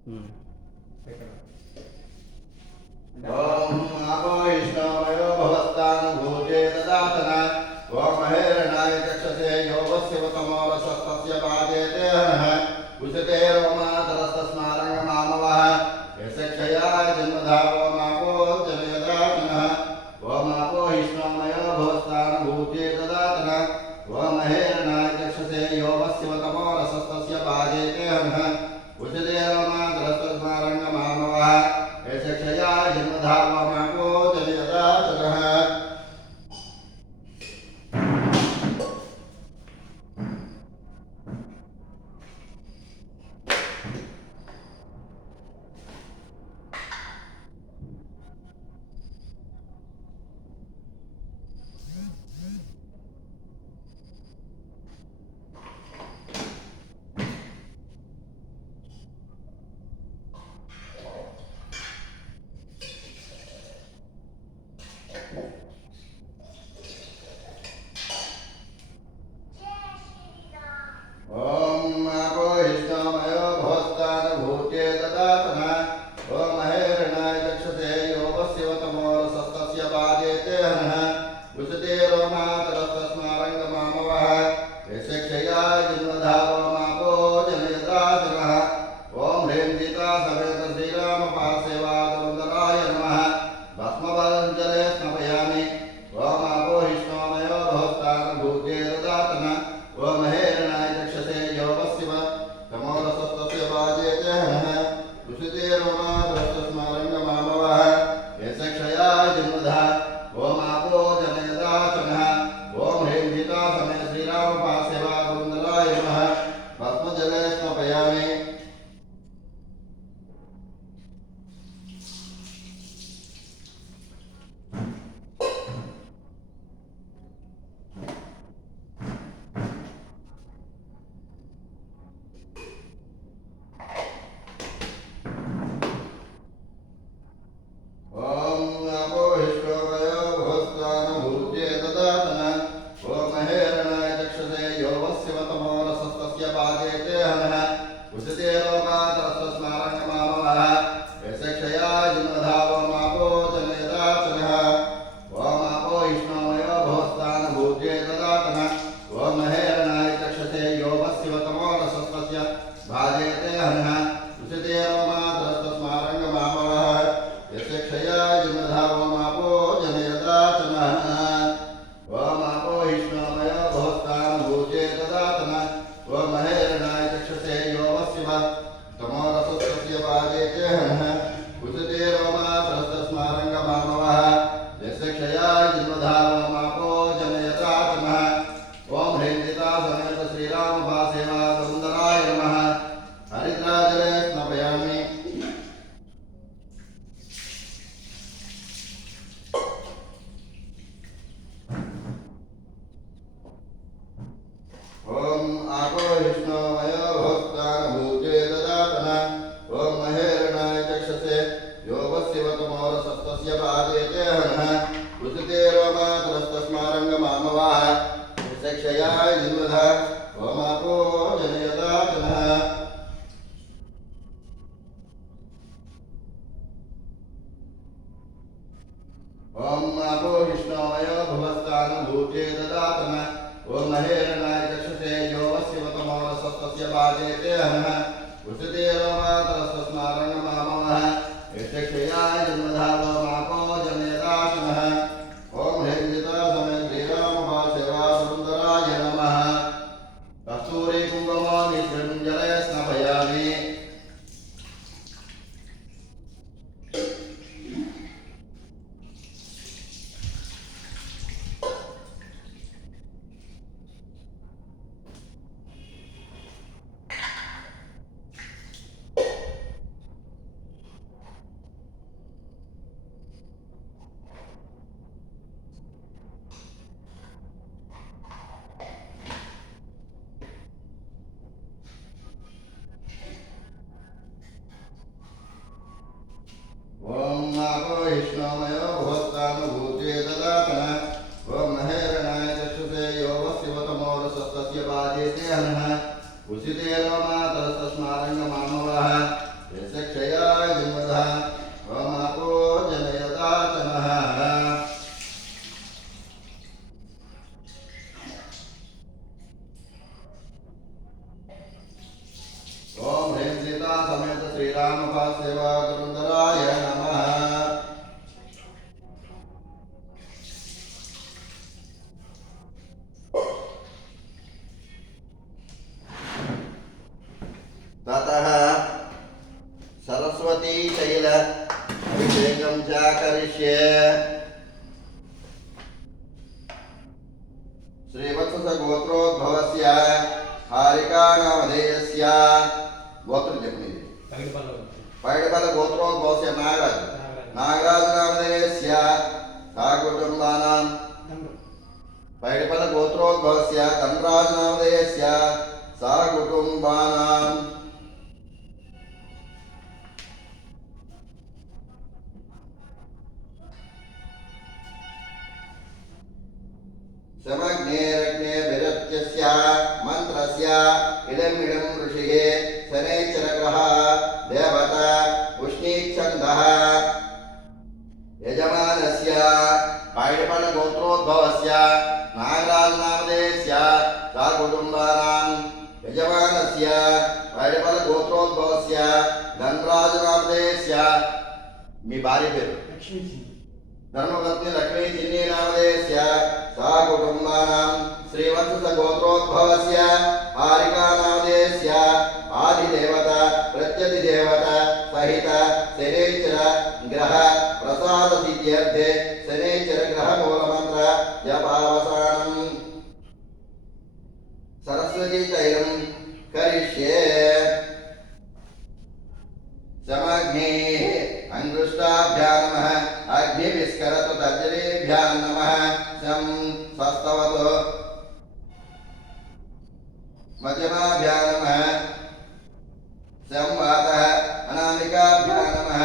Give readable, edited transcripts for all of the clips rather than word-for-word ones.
ओम आपो विष्णवयो भवस्तानुभूते ददातन ओम महेरणाय चक्षसे यो वस्यवतमोरसस्तस्य पादेते हनः उशते रोमातरस्तस्मारङ्गमामवः यस्य क्षयाय जन्मधावो मापो जनयदातनः ओम आपो विष्णवयो भवस्तानुभूते ददातन ओम महेरणाय चक्षसे यो वस्यवतमोरसस्तस्य पादेते हनः उशते रोमातरस्तस्मारङ्गमामवः यस्य क्षयाय जन्मधावो मापो जनयदातनः ओम आपो विष्णवयो भवस्तानुभूते ददातन ओम महेरणाय चक्षसे यो वस्यवतमोरसस्तस्य पादेते हनः उशते रोमातरस्तस्मारङ्गमामवः यस्य क्षयाय जन्मधावो मापो जनयदातनः ओम ह्रीं सीता समेत श्रीरामपासेवादवन्दनाय नमः भस्मवदञ्जले स्नपयामि ओम आपो विष्णवयो भवस्तानुभूते ददातन ओम महेरणाय चक्षसे यो वस्यवतमोरसस्तस्य पादेते हनः उशते रोमातरस्तस्मारङ्गमामवः यस्य क्षयाय जन्मधावो मापो जनयदातनः ओम ह्रीं सीता समेत श्रीरामपासेवादवन्दनाय नमः भस्मजले स्नपयामि ओम आपो विष्णवयो भवस्तानुभूते ददातन ओम महेरणाय चक्षसे यो वस्यवतमोरसस्तस्य पादेते हनः उशते रोमातरस्तस्मारङ्गमामवः यस्य क्षयाय जन्मधावो मापो जनयदातनः ओम आपो विष्णवयो भवस्तानुभूते ददातन ओम महेरणाय चक्षसे यो वस्यवतमोरसस्तस्य पादेते हनः उशते रोमातरस्तस्मारङ्गमामवः यस्य क्षयाय जन्मधावो मापो जनयदातनः ओम आपो विष्णवयो भवस्तानुभूते ददातन ओम महेरणाय चक्षसे यो वस्यवतमोरसस्तस्य पादेते हनः उशते रोमातरस्तस्मारङ्गमामवः यस्य क्षयाय जन्मधावो मापो जनयदातनः ओम ह्रीं सीता समेत श्रीरामपासेवादवन्दनाय नमः हरिद्राजले स्नपयामि ओम आपो विष्णवयो भवस्तानुभूते ददातन ओम महेरणाय चक्षसे यो वस्यवतमोरसस्तस्य पादेते हनः उशते रोमातरस्तस्मारङ्गमामवः यस्य क्षयाय जन्मधावो मापो जनयदातनः ओम आपो विष्णवयो भवस्तानुभूते ददातन ओम महेरणाय चक्षसे यो वस्यवतमोरसस्तस्य पादेते हनः उशते रोमातरस्तस्मारङ्गमामवः यस्य क्षयाय जन्मधावो मापो जनयदातनः ओम ह्रीं सीता समेत श्रीरामपासेवादवन्दनाय नमः कस्तूरी कुङ्कुमो निजले स्नपयामि ओम आपो विष्णवयो भवस्तानुभूते ददातन ओम महेरणाय चक्षसे यो वस्यवतमोरसस्तस्य पादेते हनः उशते रोमातरस्तस्मारङ्गमामवः यस्य सीता समेत श्रीराम सेवा गुरुंदराय नमः। ततः सरस्वती तैल अभिषेकं च करिष्ये। श्रीवत्स गोत्रोद्भवस्य हारिका नामधेयस्य गोत्र जपनी पैडबल गोत्रोद्भवस्य नागराज नामधेयस्य साकुटुंबानां पैडबल गोत्रोद्भवस्य धनराज नामधेयस्य साकुटुंबानां समग्नेरग्ने विरत्यस्य मंत्रस्य इदं ऋषिः शनैश्चरग्रहः देवता उष्णीच्छन्दः यजमानस्य पायडपल गोत्रोद्भवस्य नागराज नामधेयस्य साकुटुंबानां यजमानस्य पायडपल गोत्रोद्भवस्य धनराज नामधेयस्य मी भार्य पेరు धर्मपत्नी लक्ष्मी चिन्नी नामधेयस्य साकुटुंबानां श्रीवत्स गोत्रोद्भवस्य हारिका नामधेयस्य आदिदेवता प्रत्यधिदेवता सहित शनैश्चर ग्रह प्रसाद सिद्ध्यर्थे शनैश्चर ग्रह मूलमंत्र जपावसानं सरस्वती तैलं करिष्ये। समग्नेः अंगुष्ठाभ्यां नमः अग्निविस्करतु तर्जनीभ्यां नमः शं स्वस्तवतु मध्यमाभ्यां नमः शं वातः अनामिकाभ्यां नमः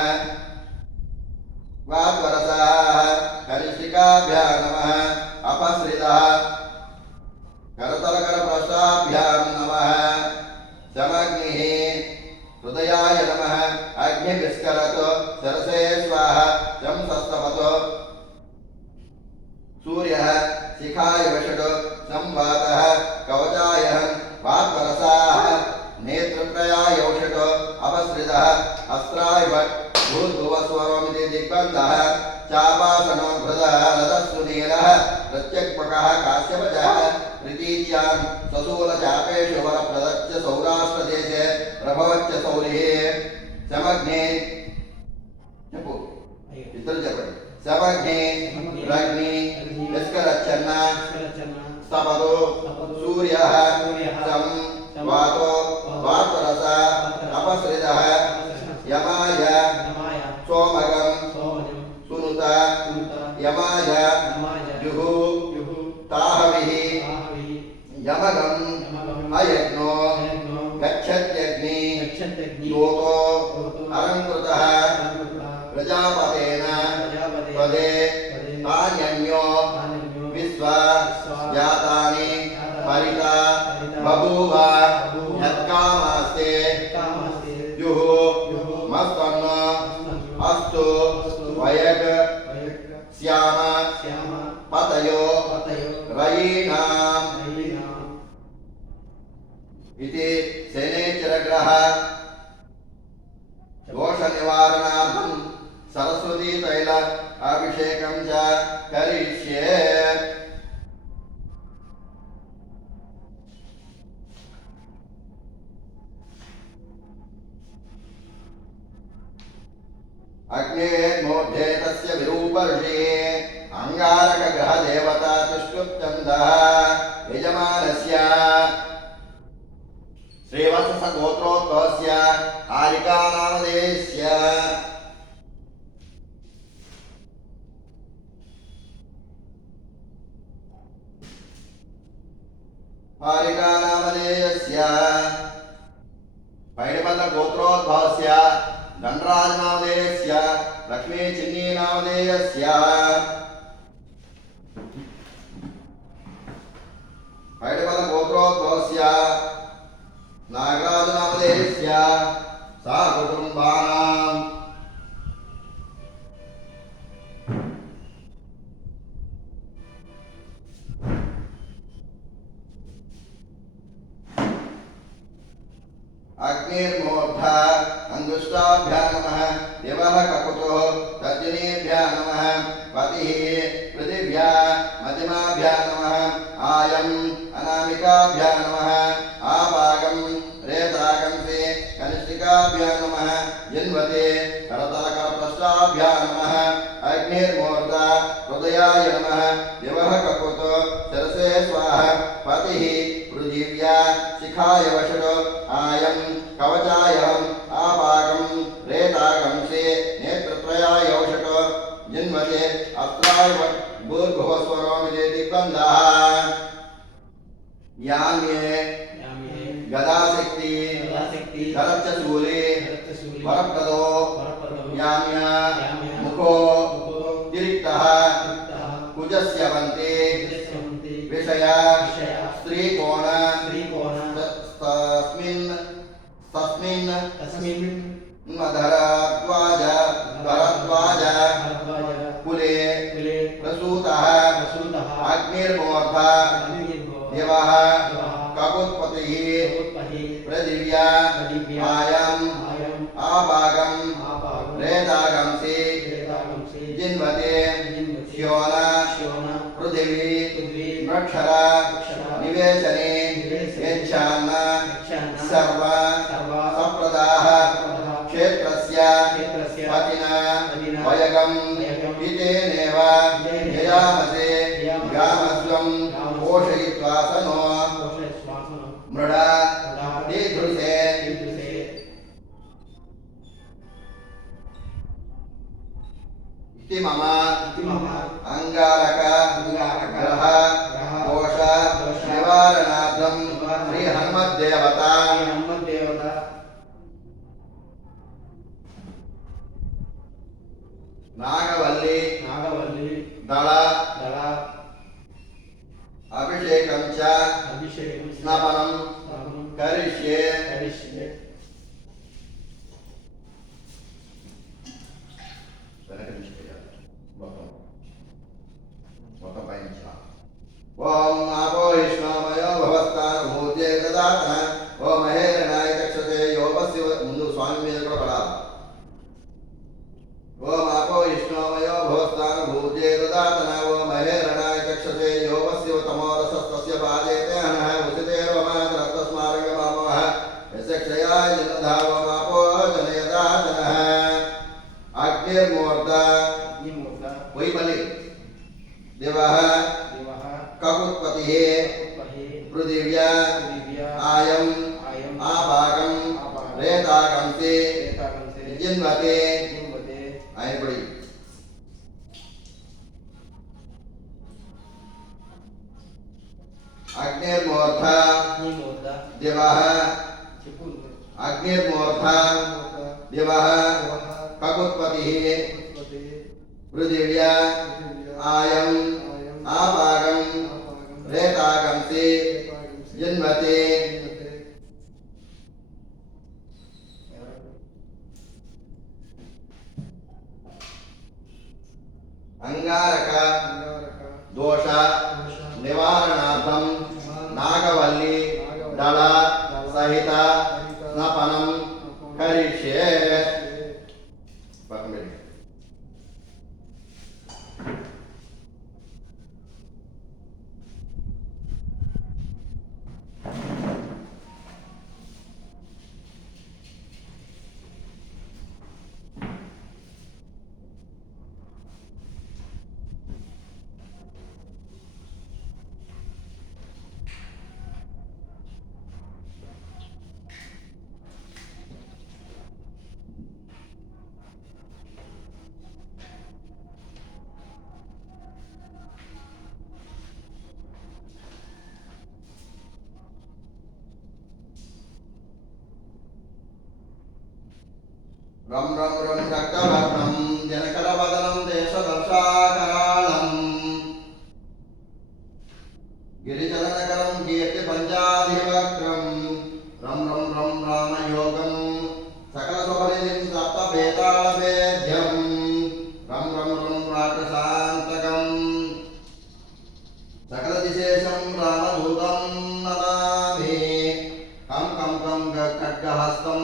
वात्वरसाः कनिष्ठिकाभ्यां नमः अपसृतः करतलकरपृष्ठाभ्यां नमः। समग्निः हृदयाय नमः अग्निविस्करतु सरसे स्वाहा शं सस्तवतु सूर्यः शिखाय वषटु शं वातः कवचाय वात्वरसाः नेत्रत्रयाय औषटु अपसृतः अस्त्राय वट् भूर्भुवस्वरमिति दिग्बन्धः चापासनो घृतः रथस्सुनीलः प्रत्यक्पकः काश्यपजः प्रतीच्यां ससूलचापेषु वरप्रदच्च सौराष्ट्रदेशे प्रभवच्च सौरिः। समग्ने इतर जपति समग्ने रग्नि विस्करच्छन्न स्तपतु सूर्यः शं वातो वात्वरसः अपसृतः यमाय सोमगं सुनुत यमाय जुहु ताहविः यमगं अयज्ञो गच्छत्यग्नि योतो अलङ्कृतः प्रजापतेन पदे तान्यन्यो विश्वा जातानि परिता बभूव यत्कामास्ते जुहु मस्तन्न अस्तु वयग् श्याम पतयो रयीणाम् इति शनैश्चरग्रह दोष निवारणार्थं सरस्वती तैल अभिषेकं च करिष्ये। अग्नेर्मोढे तस्य विरूपऋषिः अंगारकग्रहदेवता तुष्टुप्छन्दः यजमानस्य श्रीवत्स गोत्रोद्भवस्य हारिका नामधेयस्य पैडबल गोत्रोद्भवस्य धनराज नामधेयस्य लक्ष्मी चिन्नी नामधेयस्य पैडबल गोत्रोद्भवस्य नागराज नामधेयस्य साकुटुंबानां अग्निर्मूर्धा चतुष्टाभ्यां नमः देवः ककुतो तर्जनीभ्यां नमः पतिः पृथिव्या मध्यमाभ्यां नमः आयं अनामिकाभ्यां नमः आभागं रेतागं से कनिष्ठिकाभ्यां नमः जन्वते करतलकरपृष्ठाभ्यां नमः अग्निर्मूर्धा हृदयाय नमः देवः ककुतो सरसे स्वाहा पतिः पृथिव्या शिखाय वषट् आयं कवचायम् आभागं रेतागं से नेत्रत्रयाय वषट् जन्मते अस्त्राय भूर्भुवस्वरोमिति दिग्बन्धः याम्ये गदाशक्ति धरच्चशूले वरप्रदो याम्या मुखो तिरिक्तः कुजस्य वन्ते विषय स्त्रीकोण तस्मिन् भरद्वाज कुले प्रसूतः अग्निर्मूर्धा देवः ककुत्पतिः पृथिव्या आयं आभागं रेतागं से जिन्वते श्योन पृथिवी मृक्षरा निवेशने यच्छान्न सर्व सप्रदाः क्षेत्रस्य पतिना वयगं हितेनेव ययामसे गामस्वं पोषयित्वा सनो मृडा दीदृशे इति मम अंगारक ग्रह दोष निवारणार्थं श्री हनुमद्देवता नागवल्ली दल अभिषेकं च स्नापनं करिष्ये ओम आपो विष्णुमयो भवस्तान भूते ददातः ओम महेरणाय चक्षते योपस्य मुंदु स्वामी మీద కూడా పడాలి ओम आपो विष्णुमयो भवस्तान भूते ददातः ओम महेरणाय चक्षते योपस्य तमोरसस्तस्य बालेते अनः उदितेर्वमातरस्तस्मारङ्गमामः यस्य क्षयाय जनधाव आपो जनयदातः अग्निर्मूर्धा वही बलि देवः ककुत्पतिः पृथिव्या आयं आभागं रेतागं से जिन्वते ఆయన పడి अग्निर्मूर्धा देवः अग्निर्मूर्धा देवः ककुत्पतिः पृथिव्या आयं आभागं रेतागं से जन्मते अंगारक दोष निवारणार्थं नागवल्ली दल सहित स्नापनं करिष्ये रम रम रम रक्तवर्णं जनकरवदनं देशदर्शाकरालं गिरिचरणकरं कीर्तिपञ्चाधिवक्त्रं रम रम रम रामयोगं सकलशुभनिधिं सप्तभेतालवेद्यं रम रम रम राक्षसान्तकं सकलदिशेषं रामदूतं नमामि कं खड्गहस्तं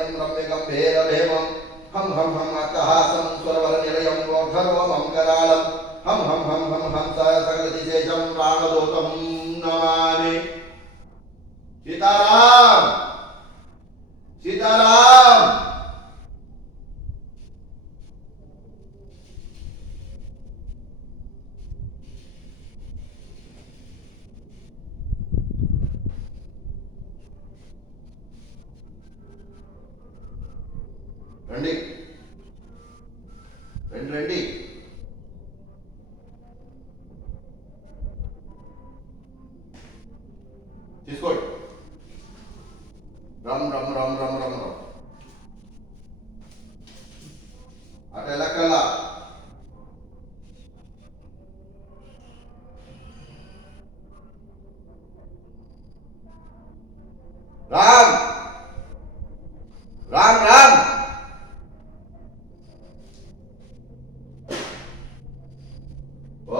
సీతారాం. రండి రండి రండి. తీసుకోండి. రమ్ రమ్ రమ్ రమ్ రమ్ రమ్. అటు వెళ్ళక్కల. రామ్ రామ్ రామ్.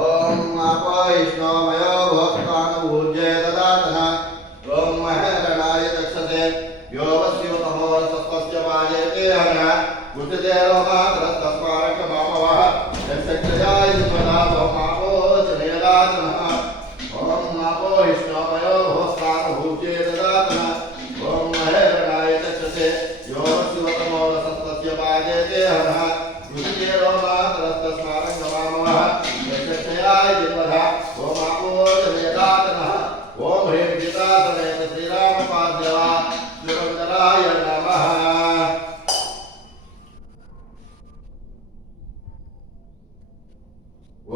ఓం ఆపైష్ణోమయో భోక్తాను ఊర్జే దదాతన. ఓం మహేరణాయ దక్షసే యోగస్యో నమోరసస్య వాజేతే హన. ఉచితే రోమాతరస్తస్మారక మాపవః యస్సక్రయాయ విద్మదా ఓం ఆపోచనేదాతన. ఓం ఆపైష్ణోమయో భోక్తాను ఊర్జే దదాతన. ఓం మహేరణాయ దక్షసే యోగస్యో నమోరసస్య వాజేతే హన. ఉచితే రోమాతరస్తస్మారక మాపవః యస్సక్రయాయ విద్మదా ఓం ఆపోచనేదాతన. ఓం హ్రీం గీతా సమేత శ్రీరామపాద్యవా శ్రీరంగరాయ నమః.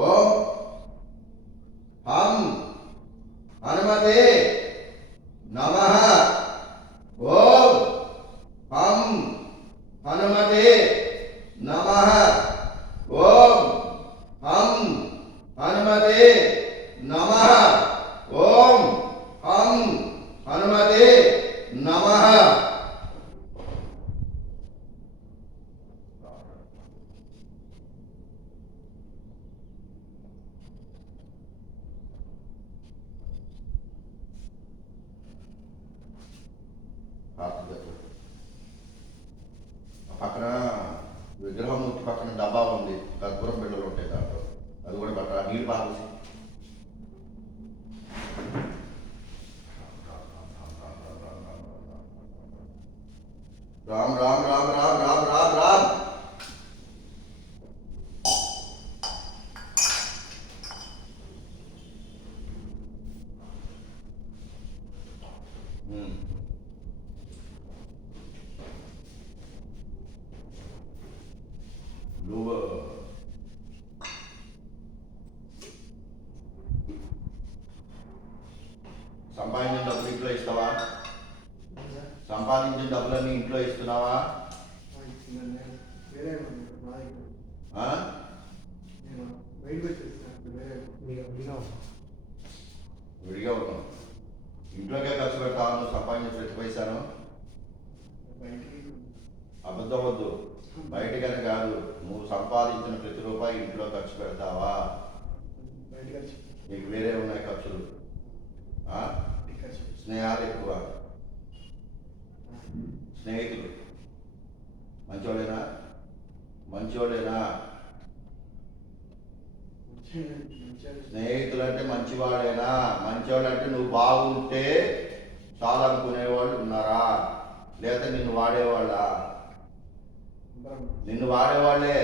ఓం హం హనుమతే నమః. ఓం హం హనుమతే నమః. ఓం హం హనుమతే నమః. ఓం హం హనుమతే నమః. పక్కన విగ్రహమూర్తి పక్కన డబ్బా ఉంది, కర్పూరం బిళ్ళలు ఉంటాయి దాంట్లో. అది కూడా పట్ట నీళ్ళు బాగా రామ్ రామ్ రామ్ రామ్ రామ్ రామ్ రామ్. నువ్వు సంపాదించిన డబ్బులు ఇంట్లో ఇస్తావా? సంపాదించిన డబ్బులన్నీ ఇంట్లో ఇస్తున్నావా? విడిగా ఉన్నావు. ఇంట్లోకే ఖర్చు పెడతావా నువ్వు సంపాదించిన ప్రతి పైసాను? అబద్ధం వద్దు. బయటకని కాదు, నువ్వు సంపాదించిన ప్రతి రూపాయి ఇంట్లో ఖర్చు పెడతావా? నీకు వేరే ఉన్నాయి ఖర్చులు. స్నేహాలు ఎక్కువ. స్నేహితులు మంచోళ్ళేనా? మంచోళ్ళేనా? స్నేహితులు అంటే మంచివాడేనా? మంచివాడు అంటే నువ్వు బాగుంటే చాలు అనుకునేవాళ్ళు ఉన్నారా? లేదా నిన్ను వాడేవాళ్ళ? నిన్ను వాడేవాళ్ళే.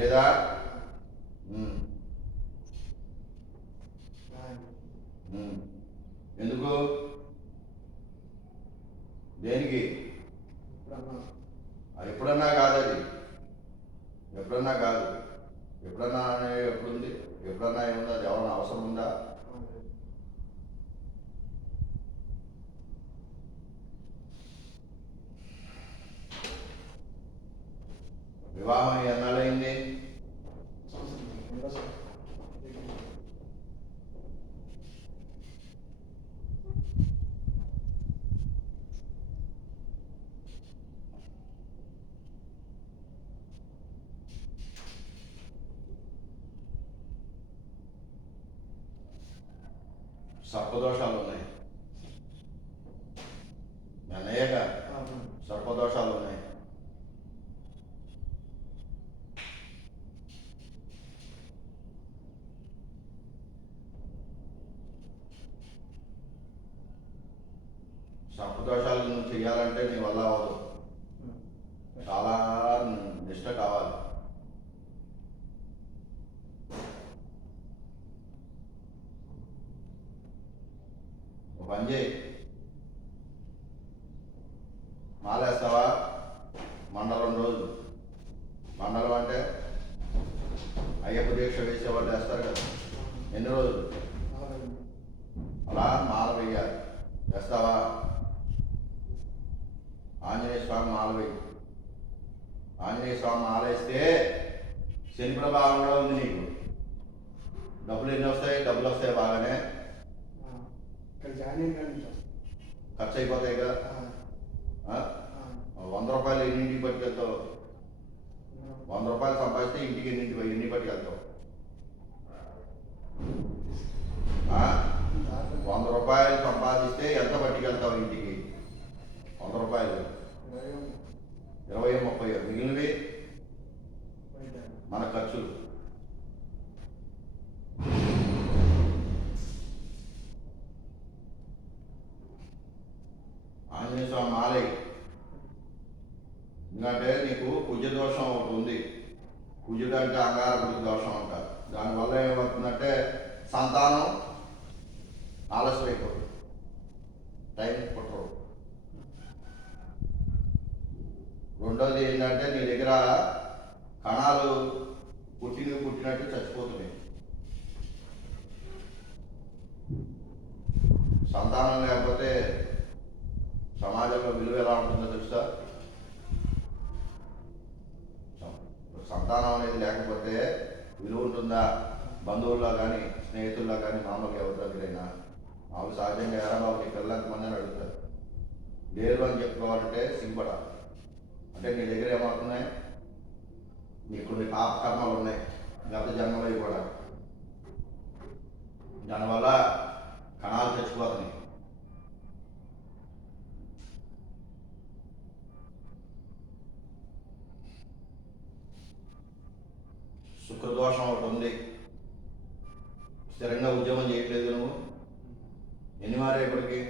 లేదా? ఎందుకు? దేనికి? ఎప్పుడన్నా కాదు. అది ఎప్పుడన్నా కాదు. ఎప్పుడన్నా అనే ఎప్పుడుంది? ఎప్పుడన్నా ఏముంది? అది ఎవరన్నా అవసరం ఉందా? వివాహం ఎన్నాళ్ళయింది? సర్పదోషాలు ఉన్నాయి. అన్నయ్యగా సర్పదోషాలు ఉన్నాయి. సర్పదోషాలు నువ్వు చేయాలంటే నీ వల్ల అవ్వదు. చాలా నిష్ట కావాలి. ఒక పని చేయి, మాలేస్తావా? మండలం రోజు, మండలం అంటే అయ్యప్ప దీక్ష వేసేవాళ్ళు వేస్తారు కదా, ఎన్ని రోజులు అలా మాల వేయాలి. వేస్తావా? ఆంజనేయ స్వామి మాల వేయి. ఆంజనేయ స్వామి మాల వేస్తే శని ప్రభావం కూడా ఉంది నీకు. డబ్బులు ఎన్ని వస్తాయి? డబ్బులు వస్తాయి బాగానే, ఖర్చు అయిపోతాయి కదా. 100 రూపాయలు ఎన్నింటికి పట్టుకెళ్తావు? 100 రూపాయలు సంపాదిస్తే ఇంటికి ఎన్ని పట్టుకెళ్తావు? 100 రూపాయలు సంపాదిస్తే ఎంత పట్టుకెళ్తావు ఇంటికి? 100 రూపాయలు 20, 30, మిగిలినవి మన ఖర్చులు. ఆంజనేయ స్వామి మాలయ్య. ఎందుకంటే నీకు కుజ దోషం ఒకటి ఉంది. కుజుడు అంటే అంగారకుడి దోషం అంటారు. దానివల్ల ఏమవుతుందంటే సంతానం ఆలస్యం అయిపోతుంది, టైం పుట్టరు. రెండోది ఏంటంటే నీ దగ్గర కణాలు పుట్టినట్టు చచ్చిపోతున్నాయి. సంతానం లేకపోతే సమాజంలో విలువ ఎలా ఉంటుందో తెలుసా? సంతానం అనేది లేకపోతే విలువ ఉంటుందా? బంధువుల్లో కానీ స్నేహితుల్లో కానీ మామూలుగా ఎవరి దగ్గరైనా మామూలు సహజంగా ఎరాబాబు నీ పిల్లలకు మంది అని అడుగుతారు. లేరు అని చెప్పుకోవాలంటే సిగ్గుపడాలి. అంటే నీ దగ్గర ఏమవుతున్నాయి? నీకు కొన్ని పాపకర్మలు ఉన్నాయి, గత జన్మలో కూడా. దానివల్ల కణాలు చచ్చిపోతున్నాయి. శుక్రదోషం ఒకటి ఉంది. స్థిరంగా ఉద్యోగం చేయట్లేదు నువ్వు. ఎన్ని మారే ఇప్పటికి?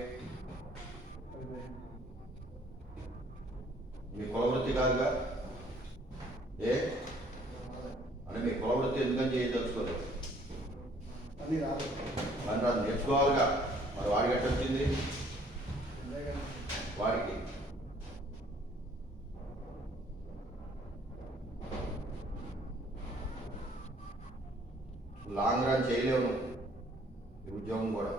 మీ కులవృత్తి కాదుగా. ఏ అంటే మీ కులవృత్తి ఎందుకని చేయదలుచుకోలేదు? పని రాదు, నేర్చుకోవాలిగా. మరి వాడికి ఎట్ట వచ్చింది? వాడికి లాంగ్ రన్ చేయలేవు నువ్వు ఈ ఉద్యోగం కూడా.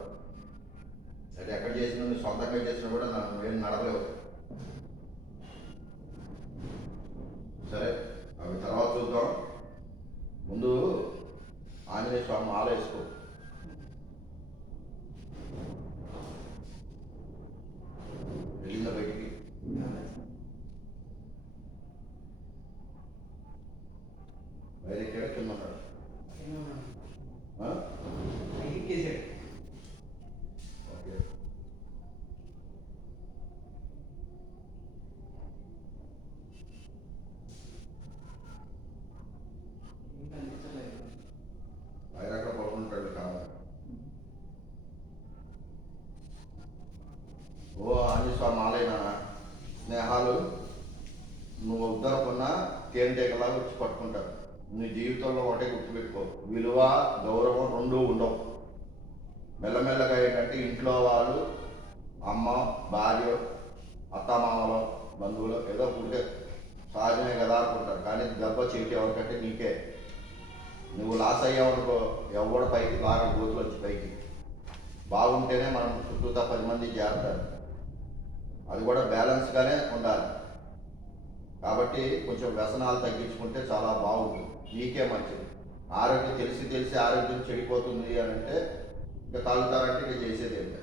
అంటే ఎక్కడ చేసినా నువ్వు సొంతంగా చేసినా కూడా ఏం నడవలేవు. సరే, అవి తర్వాత చూద్దాం. ముందు ఆంజనేయ స్వామి మాల వేసుకో. వెళ్ళిందా బయటికి? బయట కింద ఉన్నాడు. ఓకే, ఆయన అక్కడ పడుకుంటాడు కావాలి. ఓ ఆంజనేయ స్వామి మాలైనా స్నేహాలు నువ్వు వద్దనుకున్నా తేనెటీగలాగా వచ్చి పట్టుకుంటారు. నీ జీవితంలో ఒకటే గుర్తుపెట్టుకో, విలువ గౌరవం రెండూ ఉండవు. మెల్లమెల్లగా ఏంటంటే ఇంట్లో వాళ్ళు, అమ్మ, భార్య, అత్తమామలు, బంధువులు ఏదో పుడితే సహజమే కదా అనుకుంటారు. కానీ దెబ్బ చేతి ఎవరికంటే నీకే. నువ్వు లాస్ అయ్యావనుకో, ఎవడు పైకి బాగా గోతులు వచ్చి పైకి. బాగుంటేనే మనం చుట్టూతా 10 మంది చేస్తారు. అది కూడా బ్యాలెన్స్గానే ఉండాలి. కాబట్టి కొంచెం వ్యసనాలు తగ్గించుకుంటే చాలా బాగుంటుంది, నీకే మంచిది. ఆరోగ్యం తెలిసి ఆరోగ్యం చెడిపోతుంది అని అంటే ఇక తాగుతారంటే ఇక చేసేది ఏంటి?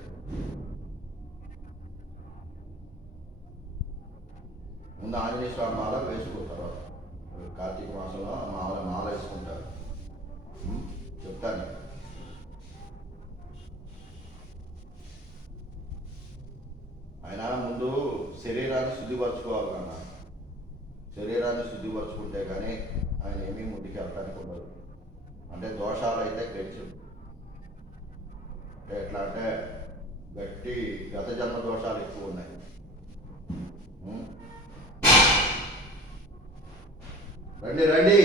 ముందు ఆంజనేయ స్వామి మాల వేసుకున్న తర్వాత కార్తీక మాసంలో మాల వేసుకుంటారు. చెప్తాను. ఆయన ముందు శరీరాన్ని శుద్ధిపరచుకోవాలి అన్న. శరీరాన్ని శుద్ధిపరచుకుంటే కానీ ఆయన ఏమీ ముందుకు వెళ్ళడానికి ఉండదు. అంటే దోషాలు అయితే పెంచు. అంటే ఎట్లా అంటే గట్టి గత జన్మ దోషాలు ఎక్కువ ఉన్నాయి. రండి రండి.